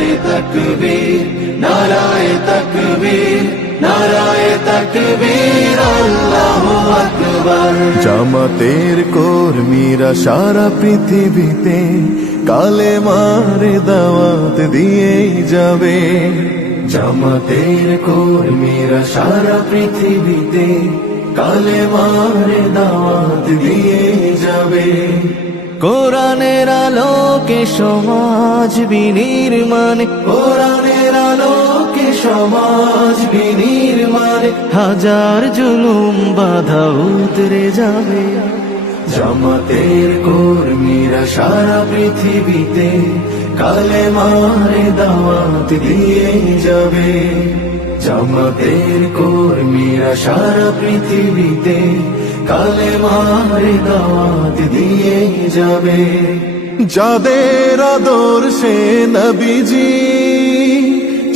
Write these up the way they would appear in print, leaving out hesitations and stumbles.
নারায়ে তাকবীর, নারায়ে তাকবীর, নারায়ে তাকবীর, আল্লাহু আকবার। জামাতের কর্মীরা সারা পৃথিবীতে কালেমার দাওয়াত দিয়েই যাবে। জামাতের কর্মীরা সারা পৃথিবীতে কালেমার দাওয়াত দিয়েই যাবে। কোরআনের আলোকে সমাজ বিনির্মাণ, কোরআনের আলোকে সমাজ বিনির্মাণ, হাজার জুলুম বাধা উতরে যাবে। জামাতের কর্মীরা সারা পৃথিবীতে কালেমার দাওয়াত দিয়ে যাবে। জামাতের কর্মীরা সারা পৃথিবীতে কালেমার দাওয়াত দিয়ে যাবে। যাদের আদর্শে নবীজি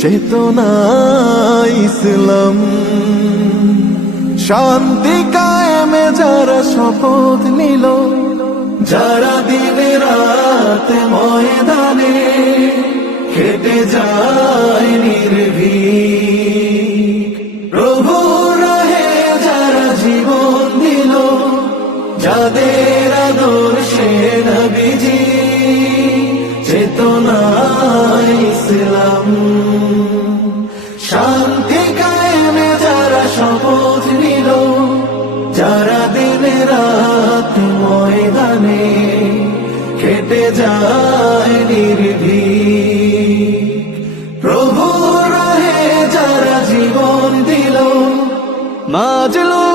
চেতনা ইসলাম, শান্তি কায়েমে যারা শপথ নিল, যারা দিনে রাত ময়দানে খেটে যায় নির্ভীক, প্রভু রাহে যারা জীবন দিল, যাদের আদর্শে নবীজি চেতনা ইসলাম, শান্তি কায়েমে যারা শপথ নিল, যারা দিনে রাত ময়দানে খেটে যায় নির্ভীক, প্রভু রাহে যারা জীবন দিল, মাজলুম